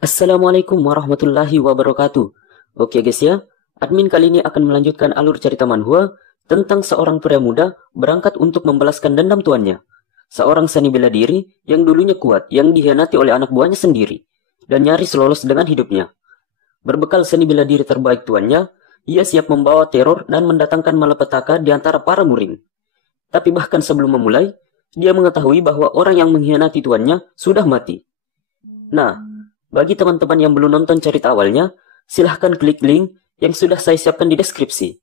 Assalamualaikum warahmatullahi wabarakatuh. Oke guys ya, admin kali ini akan melanjutkan alur cerita manhwa tentang seorang pria muda berangkat untuk membalaskan dendam tuannya. Seorang seni bela diri yang dulunya kuat, yang dikhianati oleh anak buahnya sendiri, dan nyaris lolos dengan hidupnya. Berbekal seni bela diri terbaik tuannya, ia siap membawa teror dan mendatangkan malapetaka di antara para murim. Tapi bahkan sebelum memulai, dia mengetahui bahwa orang yang mengkhianati tuannya sudah mati. Nah, bagi teman-teman yang belum nonton cerita awalnya, silahkan klik link yang sudah saya siapkan di deskripsi.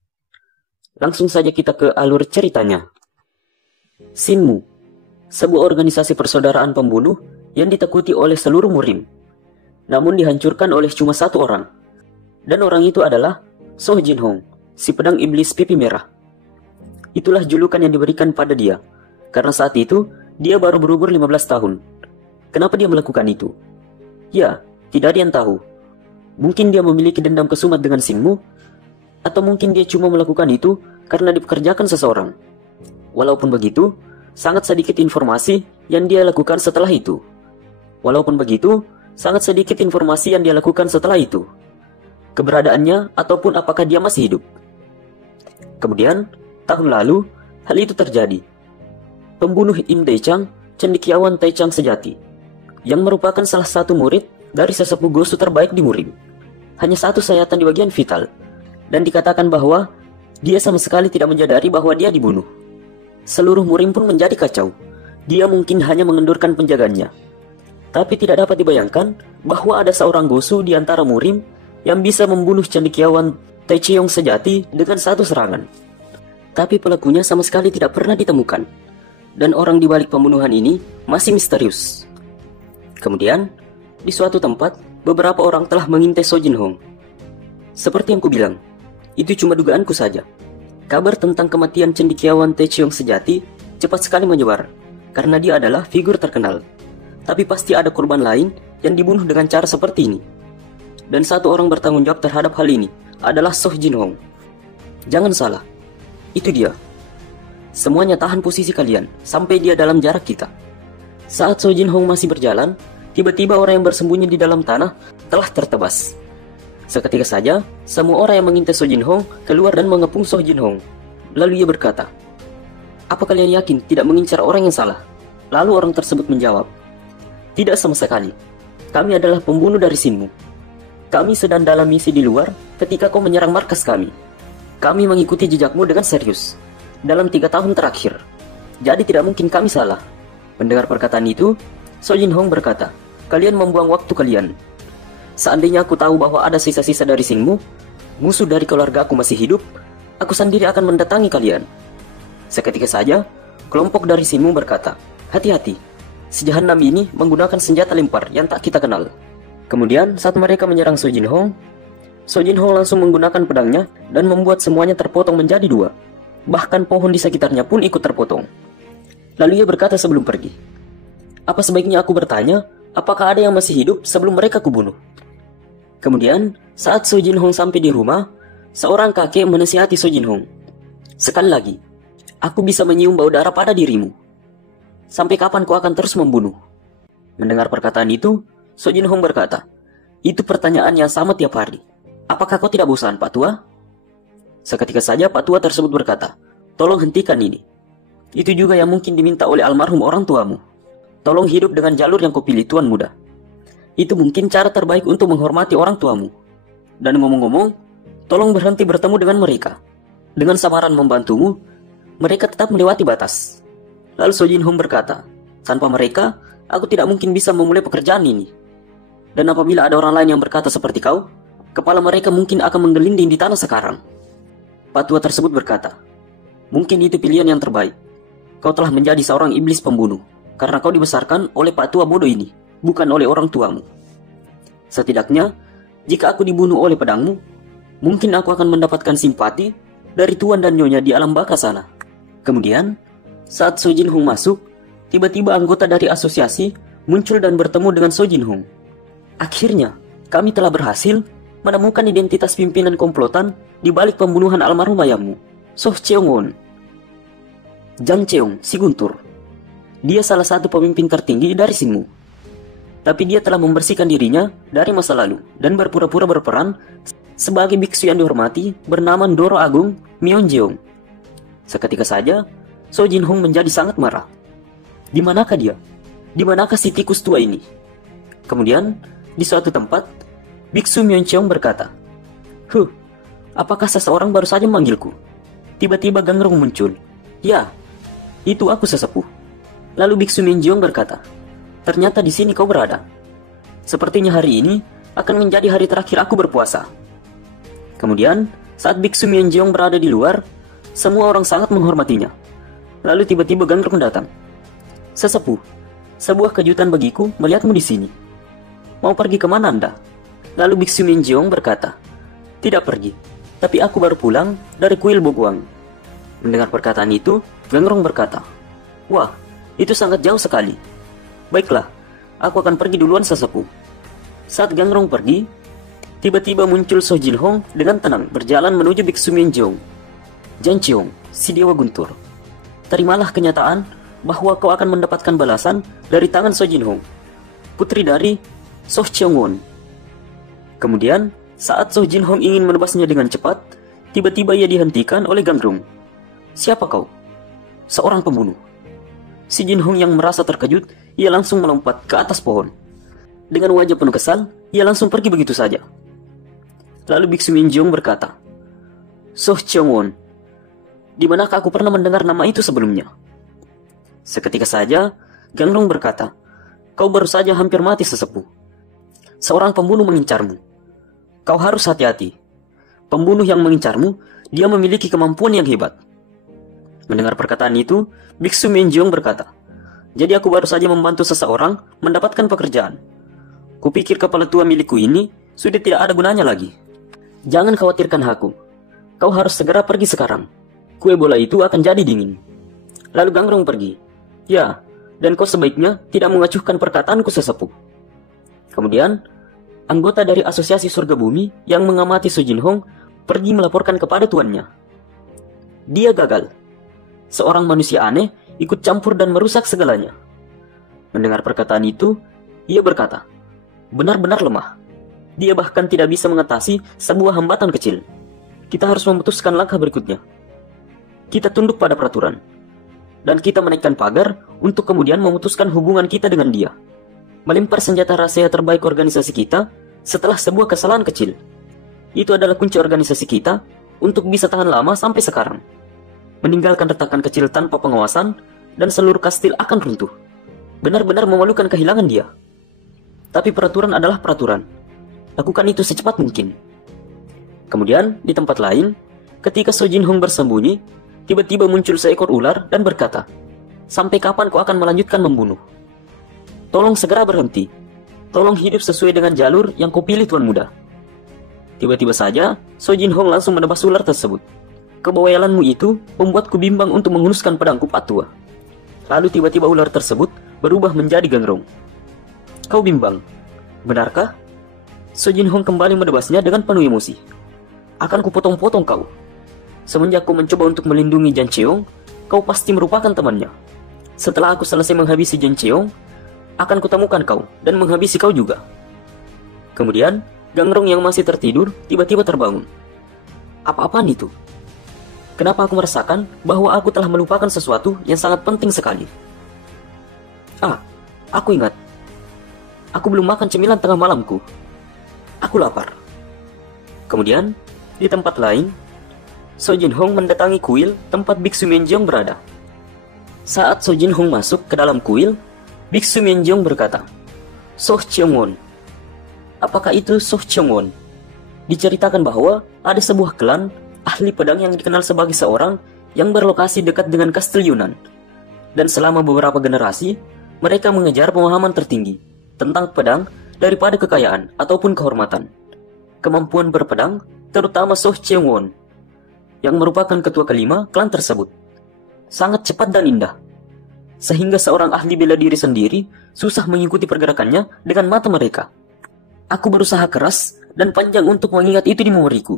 Langsung saja kita ke alur ceritanya. Shinmu, sebuah organisasi persaudaraan pembunuh yang ditakuti oleh seluruh murim, namun dihancurkan oleh cuma satu orang. Dan orang itu adalah Soh Jin Hong, si pedang iblis pipi merah. Itulah julukan yang diberikan pada dia, karena saat itu dia baru berumur 15 tahun. Kenapa dia melakukan itu? Ya, tidak ada yang tahu. Mungkin dia memiliki dendam kesumat dengan Shinmu, atau mungkin dia cuma melakukan itu karena dipekerjakan seseorang. Walaupun begitu, sangat sedikit informasi yang dia lakukan setelah itu. Keberadaannya ataupun apakah dia masih hidup. Kemudian, tahun lalu, hal itu terjadi. Pembunuh Im Taechang, cendekiawan Taechang sejati, yang merupakan salah satu murid dari sesepuh Gosu terbaik di murim. Hanya satu sayatan di bagian vital, dan dikatakan bahwa dia sama sekali tidak menyadari bahwa dia dibunuh. Seluruh murim pun menjadi kacau. Dia mungkin hanya mengendurkan penjaganya. Tapi tidak dapat dibayangkan bahwa ada seorang Gosu di antara murim yang bisa membunuh cendekiawan Taecheong sejati dengan satu serangan. Tapi pelakunya sama sekali tidak pernah ditemukan, dan orang di balik pembunuhan ini masih misterius. Kemudian, di suatu tempat, beberapa orang telah mengintai Soh Jin Hong. Seperti yang kubilang, itu cuma dugaanku saja. Kabar tentang kematian cendekiawan Taecheong sejati cepat sekali menyebar, karena dia adalah figur terkenal. Tapi pasti ada korban lain yang dibunuh dengan cara seperti ini. Dan satu orang bertanggung jawab terhadap hal ini adalah Soh Jin Hong. Jangan salah, itu dia. Semuanya tahan posisi kalian, sampai dia dalam jarak kita. Saat Soh Jin Hong masih berjalan, tiba-tiba orang yang bersembunyi di dalam tanah telah tertebas. Seketika saja, semua orang yang mengintai Soh Jin Hong keluar dan mengepung Soh Jin Hong. Lalu ia berkata, "Apa kalian yakin tidak mengincar orang yang salah?" Lalu orang tersebut menjawab, "Tidak sama sekali. Kami adalah pembunuh dari Shinmu. Kami sedang dalam misi di luar ketika kau menyerang markas kami. Kami mengikuti jejakmu dengan serius dalam 3 tahun terakhir. Jadi tidak mungkin kami salah." Mendengar perkataan itu, Soh Jin Hong berkata, "Kalian membuang waktu kalian. Seandainya aku tahu bahwa ada sisa-sisa dari Shinmu, musuh dari keluarga aku masih hidup, aku sendiri akan mendatangi kalian." Seketika saja, kelompok dari Shinmu berkata, "Hati-hati, si jahanam ini menggunakan senjata lempar yang tak kita kenal." Kemudian, saat mereka menyerang Soh Jin Hong langsung menggunakan pedangnya dan membuat semuanya terpotong menjadi 2. Bahkan pohon di sekitarnya pun ikut terpotong. Lalu ia berkata sebelum pergi, "Apa sebaiknya aku bertanya, apakah ada yang masih hidup sebelum mereka kubunuh?" Kemudian, saat Soh Jin Hong sampai di rumah, seorang kakek menasihati Soh Jin Hong, "Sekali lagi, aku bisa menyium bau darah pada dirimu. Sampai kapan kau akan terus membunuh?" Mendengar perkataan itu, Soh Jin Hong berkata, "Itu pertanyaan yang sama tiap hari. Apakah kau tidak bosan, Pak Tua?" Seketika saja Pak Tua tersebut berkata, "Tolong hentikan ini. Itu juga yang mungkin diminta oleh almarhum orang tuamu. Tolong hidup dengan jalur yang kau pilih, Tuan Muda. Itu mungkin cara terbaik untuk menghormati orang tuamu. Dan ngomong-ngomong, tolong berhenti bertemu dengan mereka. Dengan samaran membantumu, mereka tetap melewati batas." Lalu Soh Jin Hong berkata, "Tanpa mereka, aku tidak mungkin bisa memulai pekerjaan ini. Dan apabila ada orang lain yang berkata seperti kau, kepala mereka mungkin akan menggelinding di tanah sekarang." Pak Tua tersebut berkata, "Mungkin itu pilihan yang terbaik. Kau telah menjadi seorang iblis pembunuh, karena kau dibesarkan oleh Pak Tua bodoh ini, bukan oleh orang tuamu. Setidaknya, jika aku dibunuh oleh pedangmu, mungkin aku akan mendapatkan simpati dari Tuan dan Nyonya di alam baka sana." Kemudian, saat Soh Jin Hong masuk, tiba-tiba anggota dari asosiasi muncul dan bertemu dengan Soh Jin Hong. "Akhirnya, kami telah berhasil menemukan identitas pimpinan komplotan di balik pembunuhan almarhum ayahmu, Soh Cheong Won. Jang Cheong, si Guntur. Dia salah satu pemimpin tertinggi dari Shinmu. tapi dia telah membersihkan dirinya dari masa lalu dan berpura-pura berperan sebagai biksu yang dihormati bernama Ndoro Agung Myeonjeong. Seketika saja, So Jin Hong menjadi sangat marah. Di manakah dia? Di manakah si tikus tua ini? Kemudian, di suatu tempat, biksu Myeonjeong berkata, apakah seseorang baru saja memanggilku? Tiba-tiba Gangrong muncul. Ya, itu aku sesepuh. Lalu biksu Myeonjeong berkata, ternyata di sini kau berada. Sepertinya hari ini akan menjadi hari terakhir aku berpuasa. Kemudian, saat biksu Myeonjeong berada di luar, semua orang sangat menghormatinya. Lalu tiba-tiba Gangrong datang. Sesepuh, sebuah kejutan bagiku melihatmu di sini. Mau pergi kemana Anda? Lalu biksu Myeonjeong berkata, tidak pergi, tapi aku baru pulang dari kuil Boguang. Mendengar perkataan itu, Gangrong berkata, wah, itu sangat jauh sekali. Baiklah, aku akan pergi duluan sesepuh. Saat Gangrong pergi, tiba-tiba muncul So Jin Hong dengan tenang berjalan menuju biksu Myeonjeong. Jancheong, si dewa guntur, terimalah kenyataan bahwa kau akan mendapatkan balasan dari tangan So Jin Hong, putri dari So Cheong-won. Kemudian, saat So Jin Hong ingin menebasnya dengan cepat, tiba-tiba ia dihentikan oleh Gangrong. Siapa kau? Seorang pembunuh. Si Jin Hong yang merasa terkejut, ia langsung melompat ke atas pohon. Dengan wajah penuh kesal, ia langsung pergi begitu saja. Lalu biksu Myeonjeong berkata, So Cheong-won, di manakah aku pernah mendengar nama itu sebelumnya? Seketika saja, Gangrong berkata, kau baru saja hampir mati sesepuh. Seorang pembunuh mengincarmu. Kau harus hati-hati. Pembunuh yang mengincarmu, dia memiliki kemampuan yang hebat. Mendengar perkataan itu, biksu Myeonjeong berkata, jadi aku baru saja membantu seseorang mendapatkan pekerjaan. Kupikir kepala tua milikku ini sudah tidak ada gunanya lagi. Jangan khawatirkan aku. Kau harus segera pergi sekarang. Kue bola itu akan jadi dingin. Lalu Gangrong pergi. Ya, dan kau sebaiknya tidak mengacuhkan perkataanku sesepuh. Kemudian, anggota dari Asosiasi Surga Bumi yang mengamati So Jin Hong pergi melaporkan kepada tuannya. Dia gagal. Seorang manusia aneh ikut campur dan merusak segalanya. Mendengar perkataan itu, ia berkata, benar-benar lemah. Dia bahkan tidak bisa mengatasi sebuah hambatan kecil. Kita harus memutuskan langkah berikutnya. Kita tunduk pada peraturan. Dan kita menaikkan pagar untuk kemudian memutuskan hubungan kita dengan dia. Melempar senjata rahasia terbaik organisasi kita setelah sebuah kesalahan kecil. Itu adalah kunci organisasi kita untuk bisa tahan lama sampai sekarang. Meninggalkan retakan kecil tanpa pengawasan, dan seluruh kastil akan runtuh. Benar-benar memalukan kehilangan dia. Tapi peraturan adalah peraturan. Lakukan itu secepat mungkin. Kemudian, di tempat lain, ketika So Jin Hong bersembunyi, tiba-tiba muncul seekor ular dan berkata, sampai kapan kau akan melanjutkan membunuh? Tolong segera berhenti. Tolong hidup sesuai dengan jalur yang kau pilih, Tuan Muda. Tiba-tiba saja, So Jin Hong langsung menebas ular tersebut. Kebawayalanmu itu membuatku bimbang untuk menghunuskan pedangku, Pak Tua. Lalu tiba-tiba ular tersebut berubah menjadi Gangrong. Kau bimbang, benarkah? So Jin Hong kembali menebasnya dengan penuh emosi. Akan kupotong-potong kau. Semenjak kau mencoba untuk melindungi Jancheong, kau pasti merupakan temannya. Setelah aku selesai menghabisi Jancheong, akan kutemukan kau dan menghabisi kau juga. Kemudian, Gangrong yang masih tertidur tiba-tiba terbangun. Apa-apaan itu? Kenapa aku merasakan bahwa aku telah melupakan sesuatu yang sangat penting sekali? Aku ingat. Aku belum makan cemilan tengah malamku. Aku lapar. Kemudian, di tempat lain, So Jin Hong mendatangi kuil tempat biksu Myeonjeong berada. Saat So Jin Hong masuk ke dalam kuil, biksu Myeonjeong berkata, So Cheong-won. Apakah itu So Cheong-won? Diceritakan bahwa ada sebuah klan ahli pedang yang dikenal sebagai seorang yang berlokasi dekat dengan kastil Yunan. Dan selama beberapa generasi, mereka mengejar pemahaman tertinggi tentang pedang daripada kekayaan ataupun kehormatan. Kemampuan berpedang, terutama So Cheong-won, yang merupakan ketua kelima klan tersebut, sangat cepat dan indah. Sehingga seorang ahli bela diri sendiri susah mengikuti pergerakannya dengan mata mereka. Aku berusaha keras dan panjang untuk mengingat itu di memoriku.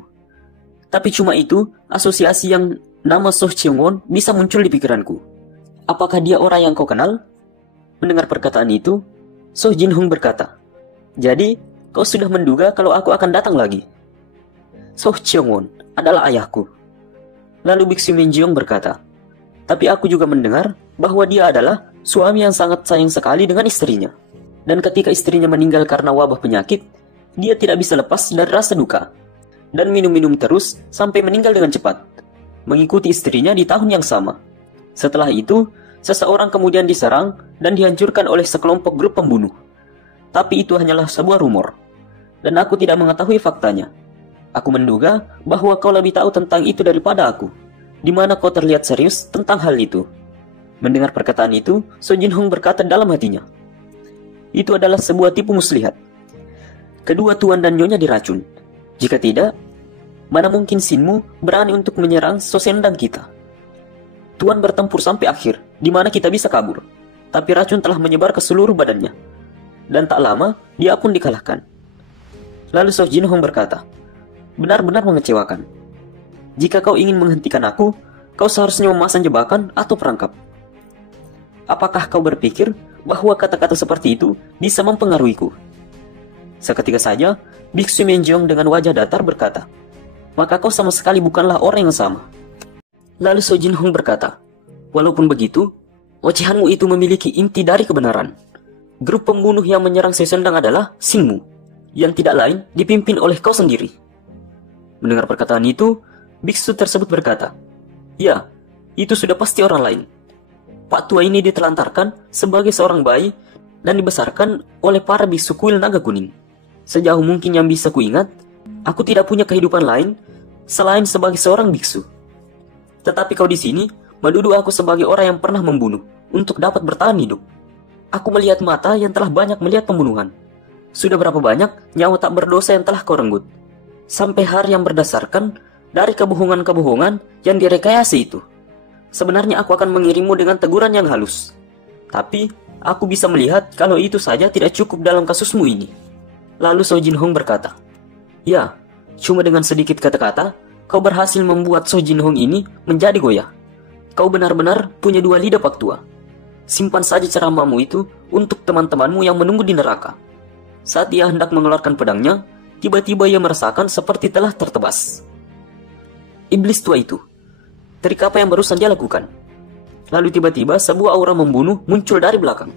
Tapi cuma itu, asosiasi yang nama So Cheong-won bisa muncul di pikiranku. Apakah dia orang yang kau kenal? Mendengar perkataan itu, So Jin Hong berkata, "Jadi, kau sudah menduga kalau aku akan datang lagi?" So Cheong Won adalah ayahku. Lalu Biksu Min Jeong berkata, "Tapi aku juga mendengar bahwa dia adalah suami yang sangat sayang sekali dengan istrinya. Dan ketika istrinya meninggal karena wabah penyakit, dia tidak bisa lepas dari rasa duka. Dan minum-minum terus sampai meninggal dengan cepat, mengikuti istrinya di tahun yang sama. Setelah itu, seseorang kemudian diserang dan dihancurkan oleh sekelompok grup pembunuh. Tapi itu hanyalah sebuah rumor, dan aku tidak mengetahui faktanya. Aku menduga bahwa kau lebih tahu tentang itu daripada aku, di mana kau terlihat serius tentang hal itu." Mendengar perkataan itu, So Jin Hong berkata dalam hatinya, "Itu adalah sebuah tipu muslihat. Kedua tuan dan nyonya diracun. Jika tidak, mana mungkin Sinmu berani untuk menyerang So Sendang kita? Tuan bertempur sampai akhir, di mana kita bisa kabur. Tapi racun telah menyebar ke seluruh badannya. Dan tak lama, dia pun dikalahkan." Lalu So Jin Hong berkata, "Benar-benar mengecewakan. Jika kau ingin menghentikan aku, kau seharusnya memasang jebakan atau perangkap. Apakah kau berpikir bahwa kata-kata seperti itu bisa mempengaruhiku?" Seketika saja, Biksu Min Jeong dengan wajah datar berkata, "Maka kau sama sekali bukanlah orang yang sama." Lalu So Jin Hong berkata, "Walaupun begitu, ocehanmu itu memiliki inti dari kebenaran. Grup pembunuh yang menyerang Si Sendang adalah Sinmu, yang tidak lain dipimpin oleh kau sendiri." Mendengar perkataan itu, biksu tersebut berkata, "Ya, itu sudah pasti orang lain. Pak tua ini ditelantarkan sebagai seorang bayi dan dibesarkan oleh para biksu kuil naga kuning. Sejauh mungkin yang bisa kuingat, aku tidak punya kehidupan lain selain sebagai seorang biksu. Tetapi kau di sini menuduh aku sebagai orang yang pernah membunuh untuk dapat bertahan hidup. Aku melihat mata yang telah banyak melihat pembunuhan. Sudah berapa banyak nyawa tak berdosa yang telah kau renggut. Sampai hari yang berdasarkan dari kebohongan-kebohongan yang direkayasa itu. Sebenarnya aku akan mengirimmu dengan teguran yang halus. Tapi aku bisa melihat kalau itu saja tidak cukup dalam kasusmu ini." Lalu So Jin Hong berkata, "Ya, cuma dengan sedikit kata-kata, kau berhasil membuat So Jin Hong ini menjadi goyah. Kau benar-benar punya dua lidah Pak Tua. Simpan saja ceramahmu itu untuk teman-temanmu yang menunggu di neraka." Saat dia hendak mengeluarkan pedangnya, tiba-tiba ia merasakan seperti telah tertebas. Iblis tua itu, trik apa yang barusan dia lakukan? Lalu tiba-tiba sebuah aura membunuh muncul dari belakang.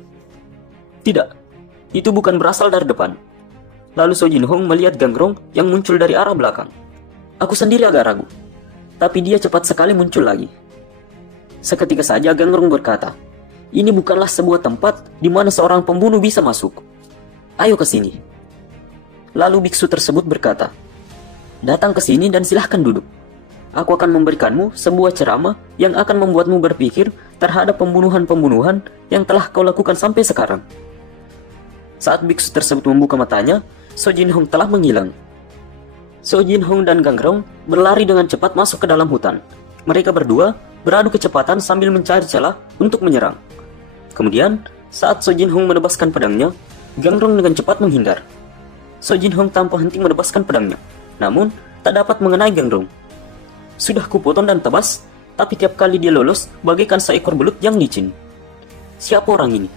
Tidak, itu bukan berasal dari depan. Lalu So Jin Hong melihat Gangrong yang muncul dari arah belakang. Aku sendiri agak ragu, tapi dia cepat sekali muncul lagi. Seketika saja Gangrong berkata, "Ini bukanlah sebuah tempat di mana seorang pembunuh bisa masuk. Ayo ke sini." Lalu biksu tersebut berkata, "Datang ke sini dan silahkan duduk. Aku akan memberikanmu sebuah ceramah yang akan membuatmu berpikir terhadap pembunuhan-pembunuhan yang telah kau lakukan sampai sekarang." Saat biksu tersebut membuka matanya, So Jin Hong telah menghilang. So Jin Hong dan Gangrong berlari dengan cepat masuk ke dalam hutan. Mereka berdua beradu kecepatan sambil mencari celah untuk menyerang. Kemudian, saat So Jin Hong menebaskan pedangnya, Gangrong dengan cepat menghindar. So Jin Hong tanpa henti menebaskan pedangnya, namun tak dapat mengenai Gangrong. Sudah kupotong dan tebas, tapi tiap kali dia lolos bagaikan seekor belut yang licin. Siapa orang ini?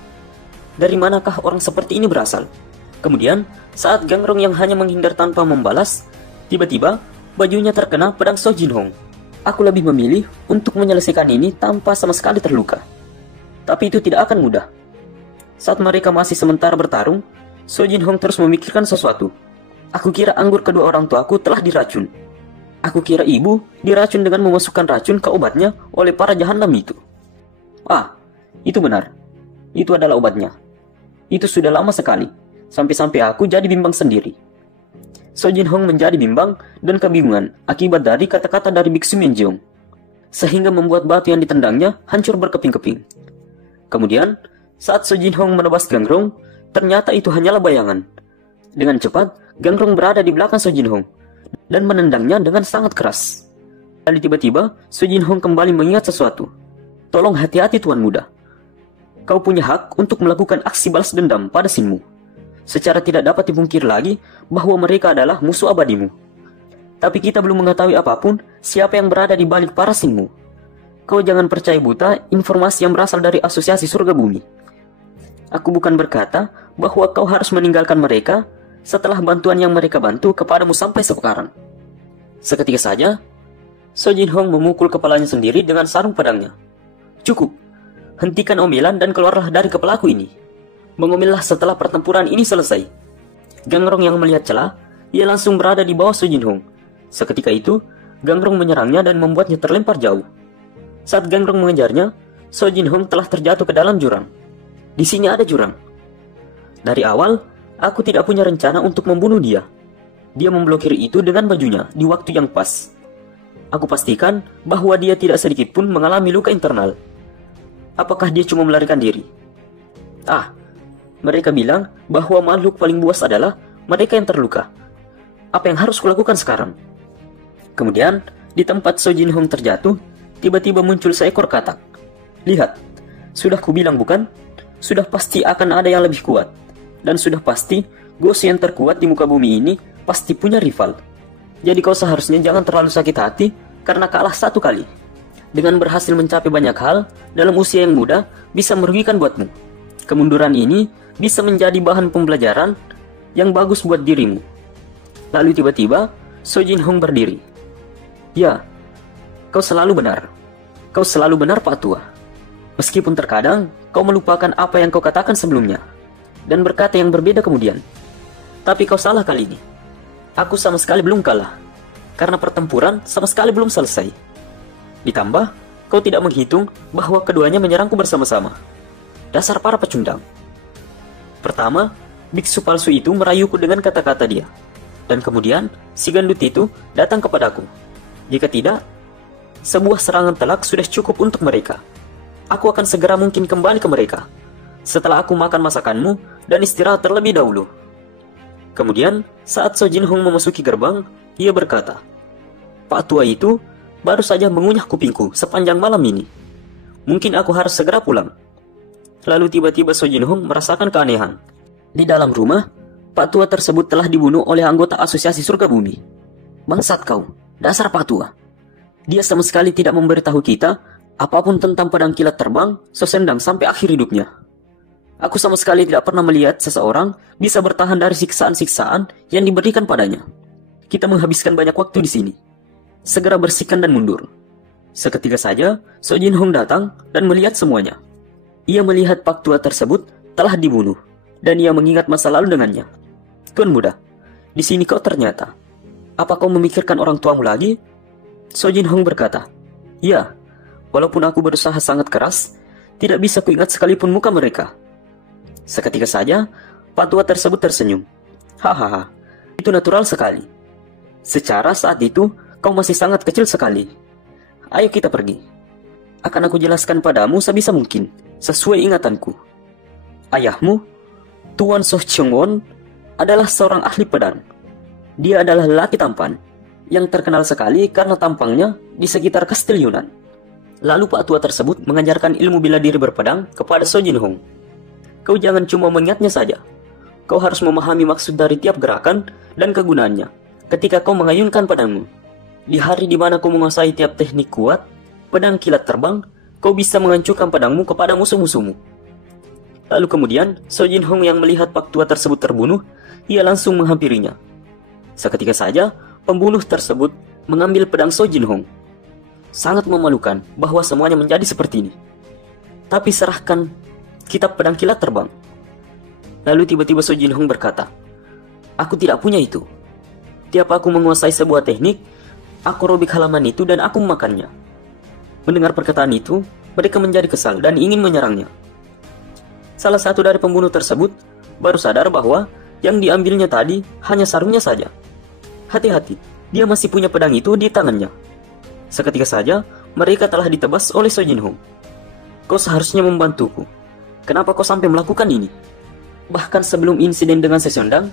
Dari manakah orang seperti ini berasal? Kemudian, saat Gangrong yang hanya menghindar tanpa membalas, tiba-tiba bajunya terkena pedang So Jin Hong. Aku lebih memilih untuk menyelesaikan ini tanpa sama sekali terluka. Tapi itu tidak akan mudah. Saat mereka masih sementara bertarung, So Jin Hong terus memikirkan sesuatu. Aku kira anggur kedua orang tuaku telah diracun. Aku kira ibu diracun dengan memasukkan racun ke obatnya oleh para jahanam itu. Ah, itu benar. Itu adalah obatnya. Itu sudah lama sekali, sampai-sampai aku jadi bimbang sendiri. So Jin Hong menjadi bimbang dan kebingungan akibat dari kata-kata dari Biksu Min Jeong, sehingga membuat batu yang ditendangnya hancur berkeping-keping. Kemudian, saat So Jin Hong menebas Gangrong, ternyata itu hanyalah bayangan. Dengan cepat, Gangrong berada di belakang So Jin Hong dan menendangnya dengan sangat keras. Lalu tiba-tiba, So Jin Hong kembali mengingat sesuatu. "Tolong hati-hati Tuan Muda. Kau punya hak untuk melakukan aksi balas dendam pada Sinmu. Secara tidak dapat dipungkiri lagi bahwa mereka adalah musuh abadimu. Tapi kita belum mengetahui apapun siapa yang berada di balik para Sinmu. Kau jangan percaya buta informasi yang berasal dari Asosiasi Surga Bumi. Aku bukan berkata bahwa kau harus meninggalkan mereka setelah bantuan yang mereka bantu kepadamu sampai sekarang. Seketika saja, So Jin Hong memukul kepalanya sendiri dengan sarung pedangnya. Cukup, hentikan omelan dan keluarlah dari kepalaku ini. Mengomellah setelah pertempuran ini selesai. Gangrong yang melihat celah, ia langsung berada di bawah So Jin Hong. Seketika itu, Gangrong menyerangnya dan membuatnya terlempar jauh. Saat Gangrong mengejarnya, So Jin Hong telah terjatuh ke dalam jurang. Di sini ada jurang. Dari awal, aku tidak punya rencana untuk membunuh dia. Dia memblokir itu dengan bajunya di waktu yang pas. Aku pastikan bahwa dia tidak sedikit pun mengalami luka internal. Apakah dia cuma melarikan diri? Mereka bilang bahwa makhluk paling buas adalah mereka yang terluka. Apa yang harus kulakukan sekarang? Kemudian, di tempat So Jin Hong terjatuh, tiba-tiba muncul seekor katak. Lihat, sudah kubilang bukan? Sudah pasti akan ada yang lebih kuat. Dan sudah pasti, ghost yang terkuat di muka bumi ini pasti punya rival. Jadi kau seharusnya jangan terlalu sakit hati karena kalah satu kali. Dengan berhasil mencapai banyak hal dalam usia yang muda bisa merugikan buatmu. Kemunduran ini bisa menjadi bahan pembelajaran yang bagus buat dirimu. Lalu tiba-tiba, So Jin Hong berdiri. Ya, kau selalu benar. Kau selalu benar, Pak Tua. Meskipun terkadang kau melupakan apa yang kau katakan sebelumnya dan berkata yang berbeda kemudian. Tapi kau salah kali ini. Aku sama sekali belum kalah karena pertempuran sama sekali belum selesai. Ditambah, kau tidak menghitung bahwa keduanya menyerangku bersama-sama. Dasar para pecundang. Pertama, biksu palsu itu merayuku dengan kata-kata dia. Dan kemudian, si gendut itu datang kepadaku. Jika tidak, sebuah serangan telak sudah cukup untuk mereka. Aku akan segera mungkin kembali ke mereka setelah aku makan masakanmu dan istirahat terlebih dahulu. Kemudian, saat So Jin Hong memasuki gerbang, ia berkata, Pak Tua itu baru saja mengunyah kupingku sepanjang malam ini. Mungkin aku harus segera pulang. Lalu tiba-tiba So Jin Hong merasakan keanehan. Di dalam rumah, Pak Tua tersebut telah dibunuh oleh anggota Asosiasi Surga Bumi. Bangsat kau, dasar Pak Tua. Dia sama sekali tidak memberitahu kita apapun tentang pedang kilat terbang sesendang sampai akhir hidupnya. Aku sama sekali tidak pernah melihat seseorang bisa bertahan dari siksaan-siksaan yang diberikan padanya. Kita menghabiskan banyak waktu di sini. Segera bersihkan dan mundur. Seketika saja, So Jin Hong datang dan melihat semuanya. Ia melihat Pak Tua tersebut telah dibunuh, dan ia mengingat masa lalu dengannya. Tuan muda, di sini kau ternyata. Apa kau memikirkan orang tuamu lagi? So Jin Hong berkata, Ya, walaupun aku berusaha sangat keras, tidak bisa kuingat sekalipun muka mereka. Seketika saja, Pak Tua tersebut tersenyum. Hahaha, itu natural sekali. Secara saat itu, kau masih sangat kecil sekali. Ayo kita pergi. Akan aku jelaskan padamu sebisa mungkin, sesuai ingatanku. Ayahmu, Tuan So Cheong Won, adalah seorang ahli pedang. Dia adalah lelaki tampan, yang terkenal sekali karena tampangnya di sekitar kastil Yunan. Lalu Pak Tua tersebut mengajarkan ilmu bela diri berpedang kepada So Jin Hong. Kau jangan cuma mengingatnya saja. Kau harus memahami maksud dari tiap gerakan dan kegunaannya ketika kau mengayunkan pedangmu. Di hari di mana kau menguasai tiap teknik kuat, pedang kilat terbang, kau bisa menghancurkan pedangmu kepada musuh-musuhmu. Lalu kemudian, So Jin Hong yang melihat Pak Tua tersebut terbunuh, ia langsung menghampirinya. Seketika saja, pembunuh tersebut mengambil pedang So Jin Hong. Sangat memalukan bahwa semuanya menjadi seperti ini. Tapi serahkan kitab pedang kilat terbang. Lalu tiba-tiba So Jin Hong berkata, Aku tidak punya itu. Tiap aku menguasai sebuah teknik, aku robek halaman itu dan aku memakannya. Mendengar perkataan itu, mereka menjadi kesal dan ingin menyerangnya. Salah satu dari pembunuh tersebut baru sadar bahwa yang diambilnya tadi hanya sarungnya saja. Hati-hati, dia masih punya pedang itu di tangannya. Seketika saja, mereka telah ditebas oleh So Jin Hong. Kau seharusnya membantuku. Kenapa kau sampai melakukan ini? Bahkan sebelum insiden dengan Sesondang,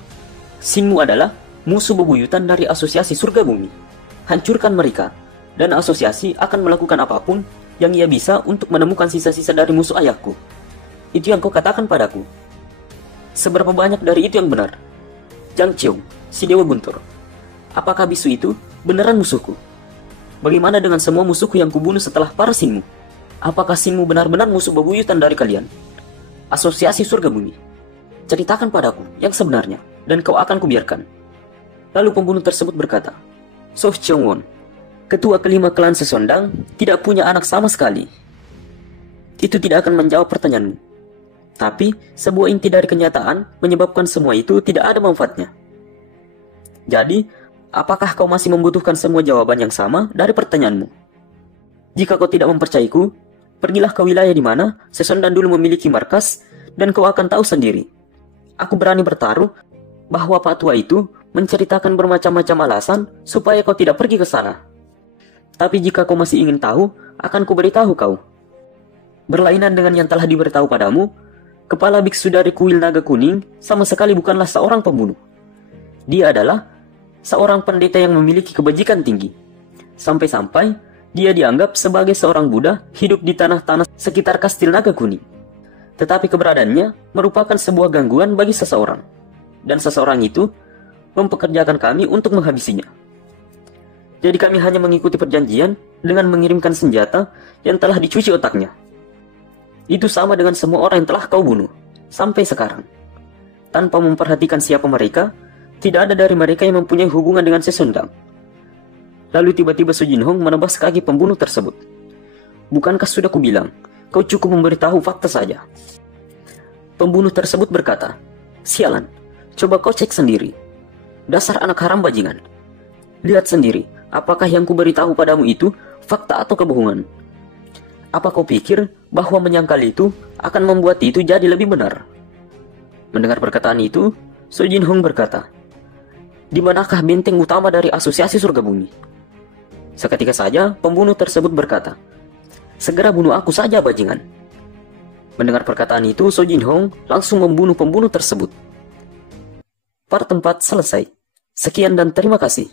Sinmu adalah musuh bebuyutan dari Asosiasi Surga Bumi. Hancurkan mereka, dan asosiasi akan melakukan apapun yang ia bisa untuk menemukan sisa-sisa dari musuh ayahku. Itu yang kau katakan padaku. Seberapa banyak dari itu yang benar? Jang Cheong, si Dewa Guntur. Apakah bisu itu beneran musuhku? Bagaimana dengan semua musuhku yang kubunuh setelah para Sinmu? Apakah Sinmu benar-benar musuh bebuyutan dari kalian? asosiasi surga bumi. Ceritakan padaku yang sebenarnya, dan kau akan kubiarkan. Lalu pembunuh tersebut berkata, So Cheong-won, ketua kelima klan Sesondang, tidak punya anak sama sekali. Itu tidak akan menjawab pertanyaanmu. Tapi, sebuah inti dari kenyataan menyebabkan semua itu tidak ada manfaatnya. Jadi, apakah kau masih membutuhkan semua jawaban yang sama dari pertanyaanmu? Jika kau tidak mempercayaiku, pergilah ke wilayah di mana Sesondang dulu memiliki markas, dan kau akan tahu sendiri. Aku berani bertaruh bahwa Pak Tua itu menceritakan bermacam-macam alasan supaya kau tidak pergi ke sana. Tapi jika kau masih ingin tahu, akan kuberitahu kau. Berlainan dengan yang telah diberitahu padamu, kepala biksu dari kuil naga kuning sama sekali bukanlah seorang pembunuh. Dia adalah seorang pendeta yang memiliki kebajikan tinggi. Sampai-sampai dia dianggap sebagai seorang Buddha hidup di tanah-tanah sekitar kastil naga kuning. Tetapi keberadaannya merupakan sebuah gangguan bagi seseorang. Dan seseorang itu mempekerjakan kami untuk menghabisinya. Jadi kami hanya mengikuti perjanjian dengan mengirimkan senjata yang telah dicuci otaknya. Itu sama dengan semua orang yang telah kau bunuh, sampai sekarang. Tanpa memperhatikan siapa mereka, tidak ada dari mereka yang mempunyai hubungan dengan Sesondang. Lalu tiba-tiba Su Jinhong menebas kaki pembunuh tersebut. Bukankah sudah kubilang, kau cukup memberitahu fakta saja? Pembunuh tersebut berkata, Sialan, coba kau cek sendiri. Dasar anak haram bajingan. Lihat sendiri, apakah yang kuberitahu padamu itu fakta atau kebohongan? Apa kau pikir bahwa menyangkal itu akan membuat itu jadi lebih benar? Mendengar perkataan itu, Su Jinhong berkata, Di manakah benteng utama dari asosiasi surga bumi? Seketika saja, pembunuh tersebut berkata, Segera bunuh aku saja, bajingan. Mendengar perkataan itu, So Jinhong langsung membunuh pembunuh tersebut. Part 4 selesai. Sekian dan terima kasih.